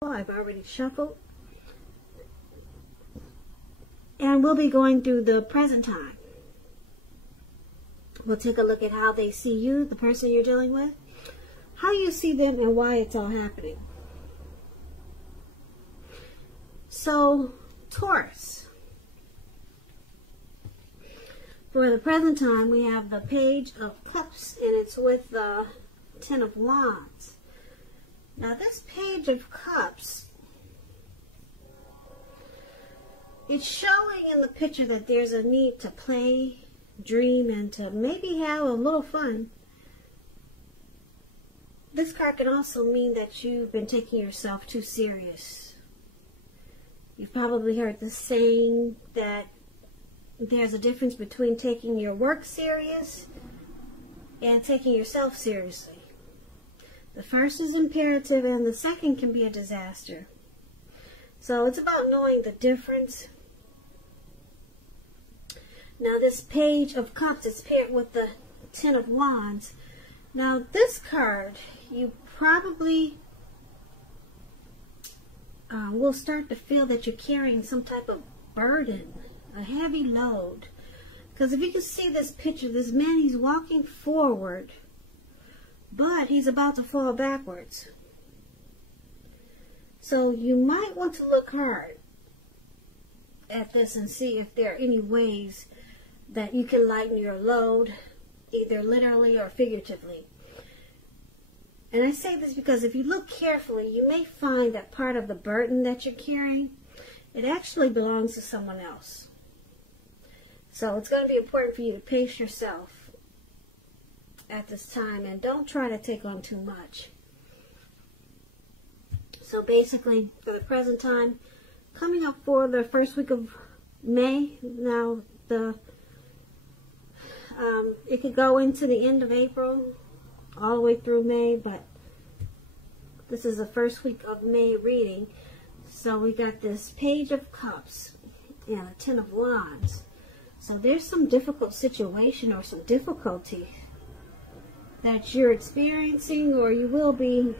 I've already shuffled. And we'll be going through the present time. We'll take a look at how they see you, the person you're dealing with, how you see them, and why it's all happening. So, Taurus. For the present time, we have the Page of Cups, and it's with the Ten of Wands. Now, this Page of Cups, it's showing in the picture that there's a need to play, dream, and to maybe have a little fun. This card can also mean that you've been taking yourself too serious. You've probably heard the saying that there's a difference between taking your work serious and taking yourself seriously. The first is imperative and the second can be a disaster. So it's about knowing the difference. Now this Page of Cups is paired with the Ten of Wands. Now this card, you probably will start to feel that you're carrying some type of burden, a heavy load. Because if you can see this picture, this man, he's walking forward, but he's about to fall backwards. So you might want to look hard at this and see if there are any ways that you can lighten your load, either literally or figuratively. And I say this because if you look carefully, you may find that part of the burden that you're carrying, it actually belongs to someone else. So it's going to be important for you to pace yourself at this time and don't try to take on too much. So basically, for the present time, coming up for the first week of May, now it could go into the end of April, all the way through May, but this is the first week of May reading. So we got this Page of Cups and a Ten of Wands. So there's some difficult situation or some difficulty that you're experiencing or you will be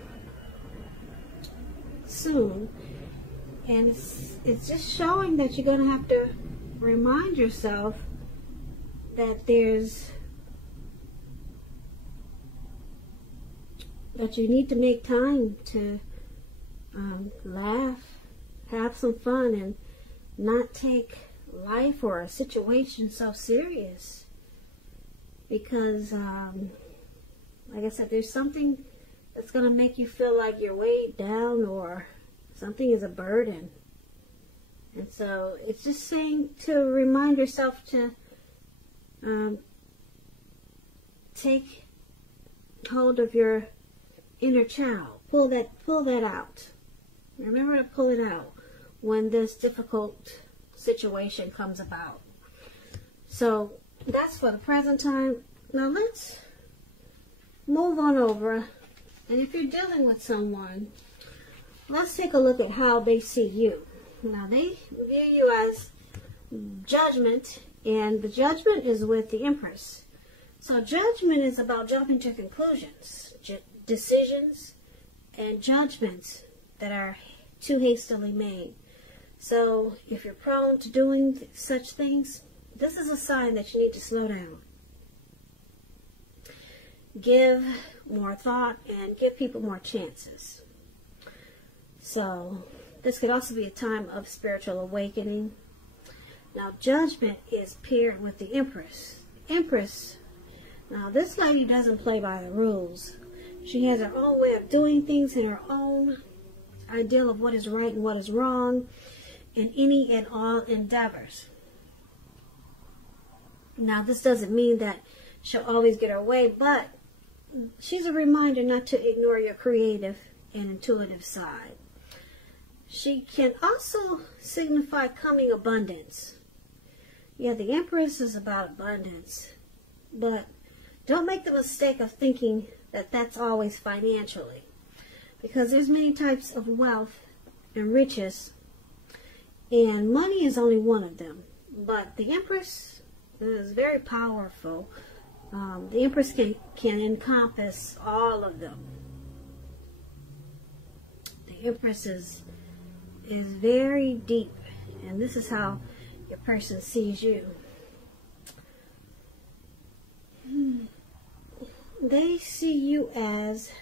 soon. And it's just showing that you're going to have to remind yourself that you need to make time to laugh, have some fun, and not take life or a situation so serious. Because, like I said, there's something that's going to make you feel like you're weighed down or something is a burden. And so it's just saying to remind yourself to take hold of your inner child. Pull that out. Remember to pull it out when this difficult situation comes about. So that's for the present time. Now let's move on over. And if you're dealing with someone, let's take a look at how they see you. Now they view you as judgment, and the judgment is with the Empress. So judgment is about jumping to conclusions, decisions, and judgments that are too hastily made. So if you're prone to doing such things, this is a sign that you need to slow down. Give more thought and give people more chances. So this could also be a time of spiritual awakening. Now judgment is paired with the Empress. Empress, now this lady doesn't play by the rules. She has her own way of doing things and her own ideal of what is right and what is wrong in any and all endeavors. Now this doesn't mean that she'll always get her way, but she's a reminder not to ignore your creative and intuitive side. She can also signify coming abundance. Yeah, the Empress is about abundance, but don't make the mistake of thinking that that's always financially, because there's many types of wealth and riches, and money is only one of them. But the Empress is very powerful. The Empress can encompass all of them. The Empress is very deep, and this is how your person sees you. They see you as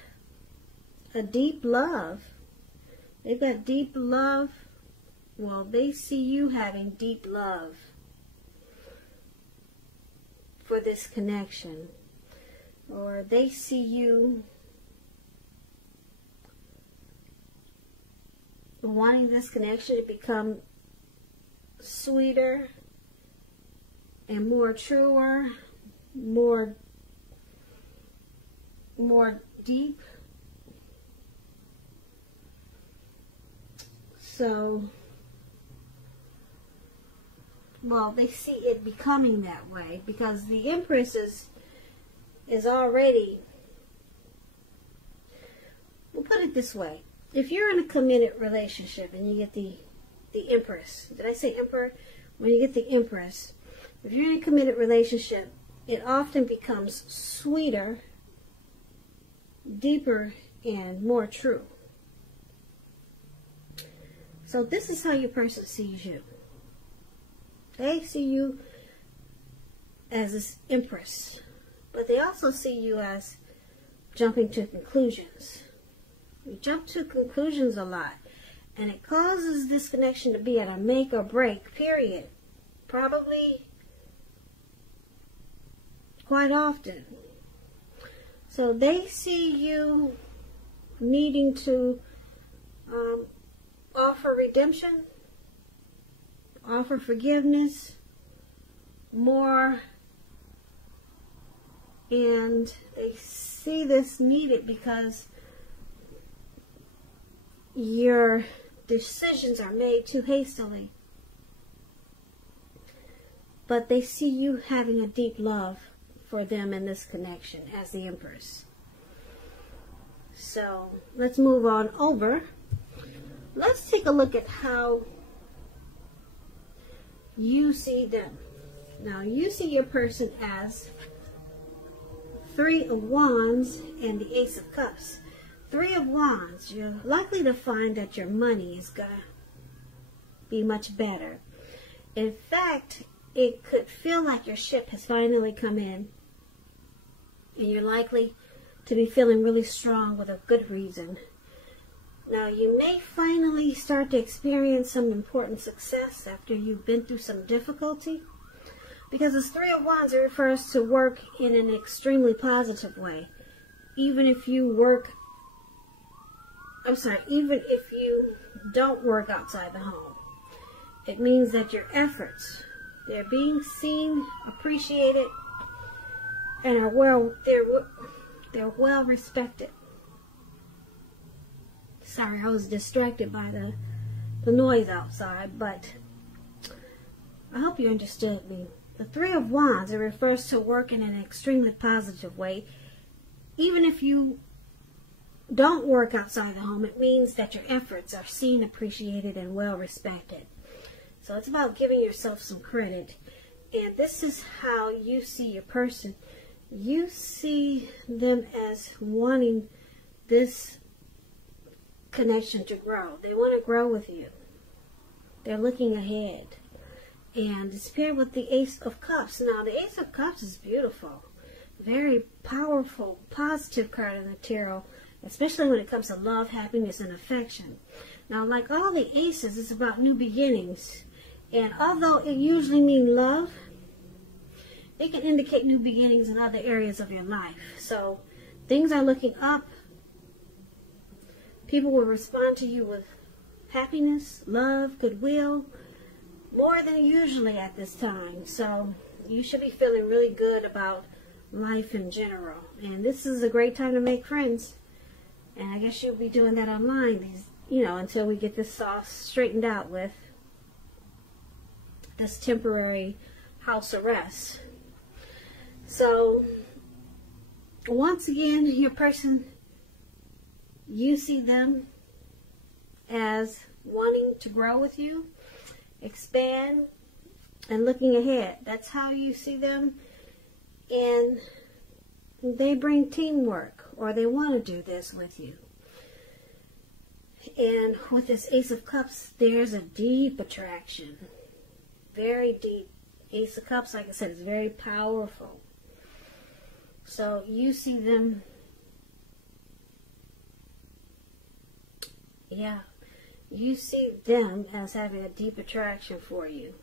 a deep love. They've got deep love. Well, they see you having deep love for this connection. Or they see you wanting this connection to become sweeter and more truer, more deep. So, well, they see it becoming that way because the Empress is already, we'll put it this way. If you're in a committed relationship and you get the Empress, did I say Emperor? When you get the Empress, if you're in a committed relationship, it often becomes sweeter, deeper, and more true. So this is how your person sees you. They see you as this Empress, but they also see you as jumping to conclusions. You jump to conclusions a lot, and it causes this connection to be at a make or break period, probably quite often. So they see you needing to offer redemption, offer forgiveness more, and they see this needed because your decisions are made too hastily. But they see you having a deep love for them in this connection as the Empress. So let's move on over. Let's take a look at how you see them. Now, you see your person as Three of Wands and the Ace of Cups. Three of Wands, you're likely to find that your money is going to be much better. In fact, it could feel like your ship has finally come in, and you're likely to be feeling really strong with a good reason. Now, you may finally start to experience some important success after you've been through some difficulty. Because this Three of Wands, it refers to work in an extremely positive way. Even if you don't work outside the home. It means that your efforts, they're being seen, appreciated, and they're well respected. Sorry, I was distracted by the noise outside, but I hope you understood me. The Three of Wands, it refers to work in an extremely positive way. Even if you don't work outside the home, it means that your efforts are seen, appreciated, and well respected. So it's about giving yourself some credit. And this is how you see your person. You see them as wanting this connection to grow. They want to grow with you. They're looking ahead. And it's paired with the Ace of Cups. Now, the Ace of Cups is beautiful. Very powerful, positive card in the tarot, especially when it comes to love, happiness, and affection. Now, like all the aces, it's about new beginnings. And although it usually means love, it can indicate new beginnings in other areas of your life. So, things are looking up. People will respond to you with happiness, love, goodwill, more than usually at this time. So, you should be feeling really good about life in general. And this is a great time to make friends. And I guess you'll be doing that online, until we get this all straightened out with this temporary house arrest. So, once again, your person, you see them as wanting to grow with you, expand, and looking ahead. That's how you see them. And they bring teamwork, or they want to do this with you. And with this Ace of Cups, there's a deep attraction. Very deep. Ace of Cups, like I said, is very powerful. So you see them, yeah, you see them as having a deep attraction for you.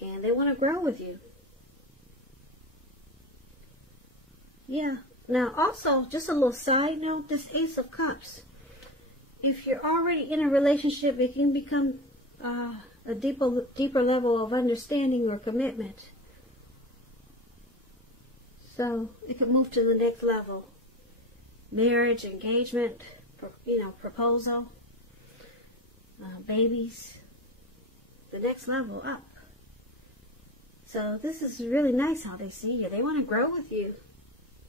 And they want to grow with you. Yeah. Now also, just a little side note, this Ace of Cups, if you're already in a relationship, it can become a deeper level of understanding or commitment. So it could move to the next level. Marriage, engagement, proposal, babies, the next level up. So this is really nice how they see you. They want to grow with you,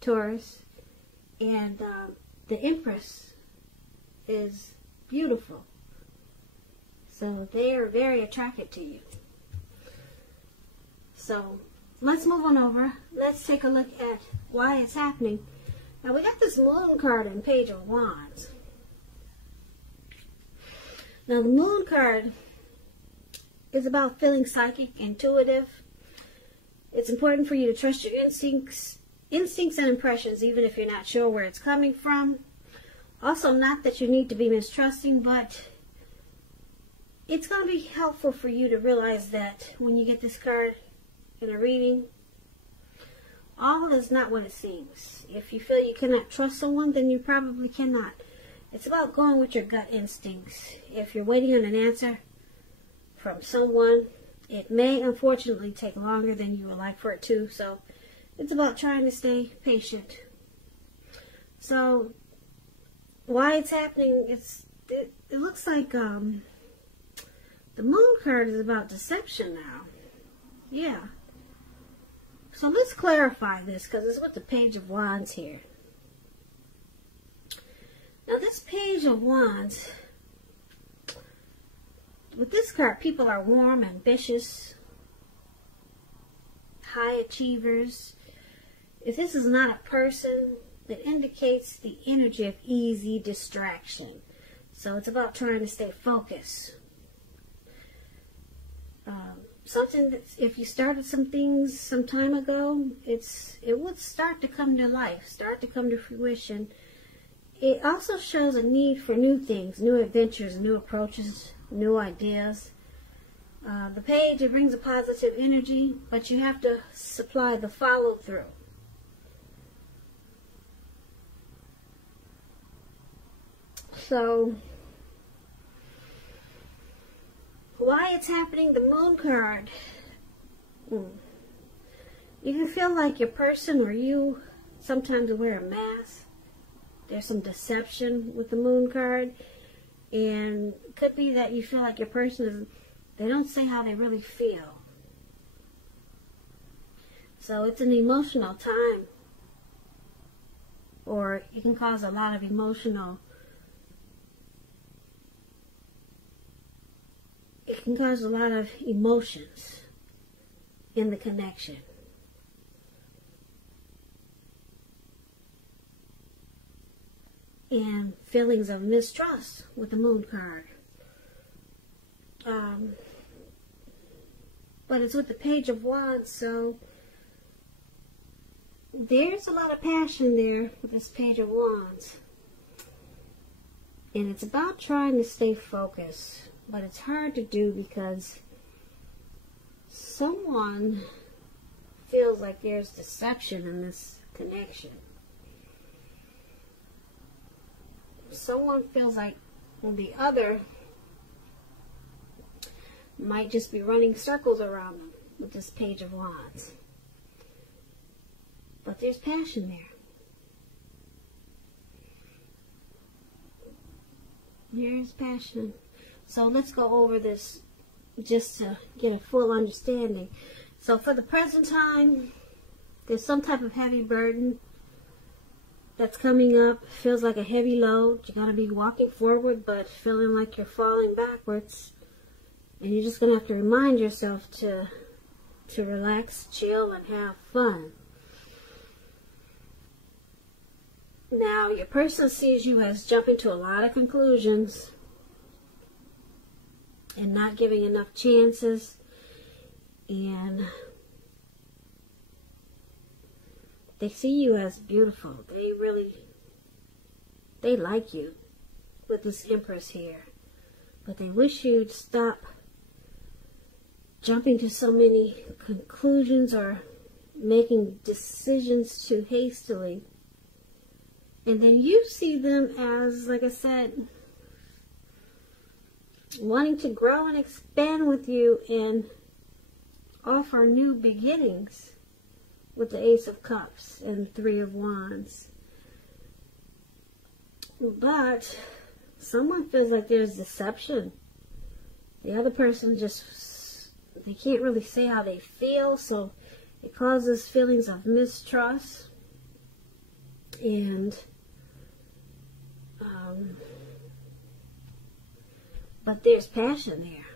Taurus. And the Empress is beautiful. So they are very attracted to you. So let's move on over. Let's take a look at why it's happening. Now we got this Moon card in Page of Wands. Now the Moon card is about feeling psychic, intuitive. It's important for you to trust your instincts and impressions, even if you're not sure where it's coming from. Also, not that you need to be mistrusting, but it's going to be helpful for you to realize that when you get this card in a reading, all is not what it seems. If you feel you cannot trust someone, then you probably cannot. It's about going with your gut instincts. If you're waiting on an answer from someone, it may unfortunately take longer than you would like for it to. So it's about trying to stay patient. So why it's happening, it looks like the Moon card is about deception now. Yeah. So let's clarify this, because it's with the Page of Wands here. Now this Page of Wands, with this card, people are warm, ambitious, high achievers. If this is not a person, that indicates the energy of easy distraction. So it's about trying to stay focused. Something that if you started some things some time ago, it would start to come to life, start to come to fruition. It also shows a need for new things, new adventures, new approaches, new ideas. The page, it brings a positive energy, but you have to supply the follow-through. So, why it's happening, the Moon card. You can feel like your person or you sometimes wear a mask. There's some deception with the Moon card. And it could be that you feel like your person they don't say how they really feel. So it's an emotional time. Or it can cause a lot of emotional. It can cause a lot of emotions in the connection. And feelings of mistrust with the Moon card. But it's with the Page of Wands, so there's a lot of passion there with this Page of Wands. And it's about trying to stay focused. But it's hard to do because someone feels like there's deception in this connection. Someone feels like the other might just be running circles around them with this Page of Wands. But there's passion there. There's passion. So let's go over this just to get a full understanding. So for the present time, there's some type of heavy burden that's coming up. Feels like a heavy load. You're going to be walking forward, but feeling like you're falling backwards. And you're just going to have to remind yourself to relax, chill, and have fun. Now, your person sees you as jumping to a lot of conclusions and not giving enough chances, and they see you as beautiful. They like you with this Empress here, but they wish you'd stop jumping to so many conclusions or making decisions too hastily. And then you see them as, like I said, wanting to grow and expand with you and offer new beginnings with the Ace of Cups and Three of Wands. But someone feels like there's deception. The other person they can't really say how they feel, so it causes feelings of mistrust. And but there's passion there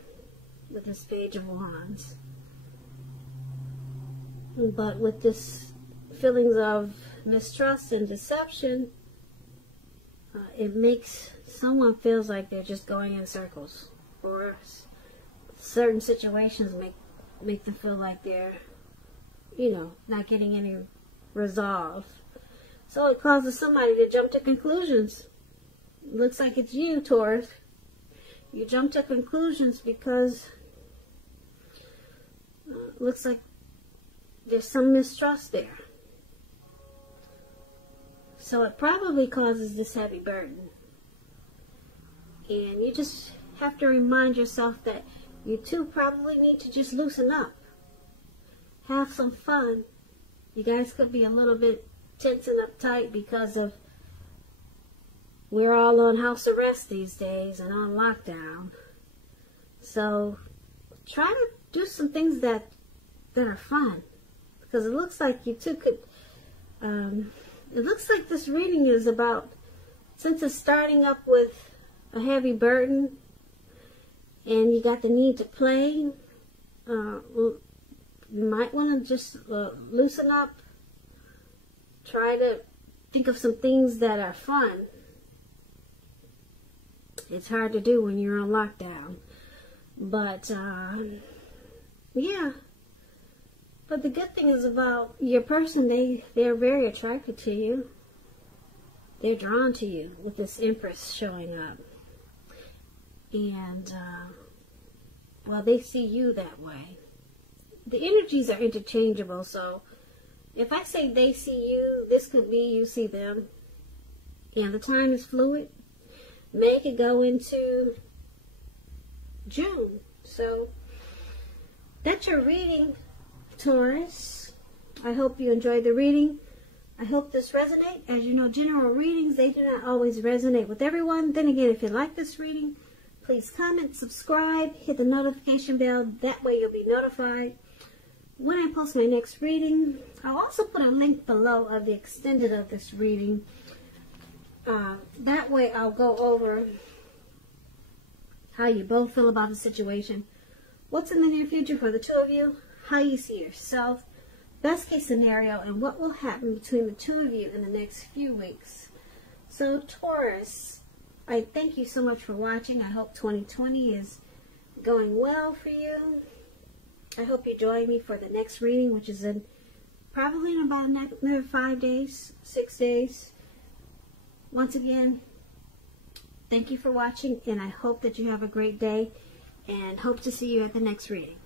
with this Page of Wands. But with this feelings of mistrust and deception, it makes someone feels like they're just going in circles, or certain situations make them feel like they're, not getting any resolve. So it causes somebody to jump to conclusions. Looks like it's you, Taurus. You jump to conclusions because looks like there's some mistrust there. So it probably causes this heavy burden. And you just have to remind yourself that you two probably need to just loosen up. Have some fun. You guys could be a little bit tense and uptight because of we're all on house arrest these days and on lockdown. So try to do some things that are fun, because it looks like you two could it looks like this reading is about, since it's starting up with a heavy burden and you got the need to play, you might want to just loosen up. Try to think of some things that are fun. It's hard to do when you're on lockdown. But, yeah. But the good thing is about your person, they're very attracted to you. They're drawn to you with this Empress showing up. And, well, they see you that way. The energies are interchangeable, so if I say they see you, this could be you see them. And the time is fluid. May could go into June. So that's your reading, Taurus. I hope you enjoyed the reading. I hope this resonates. As you know, general readings, they do not always resonate with everyone. Then again, if you like this reading, please comment, subscribe, hit the notification bell. That way you'll be notified when I post my next reading. I'll also put a link below of the extended of this reading. That way I'll go over how you both feel about the situation, what's in the near future for the two of you, how you see yourself, best case scenario, and what will happen between the two of you in the next few weeks. So Taurus, I thank you so much for watching. I hope 2020 is going well for you. I hope you join me for the next reading, which is probably in about another 5 days, 6 days. Once again, thank you for watching, and I hope that you have a great day, and hope to see you at the next reading.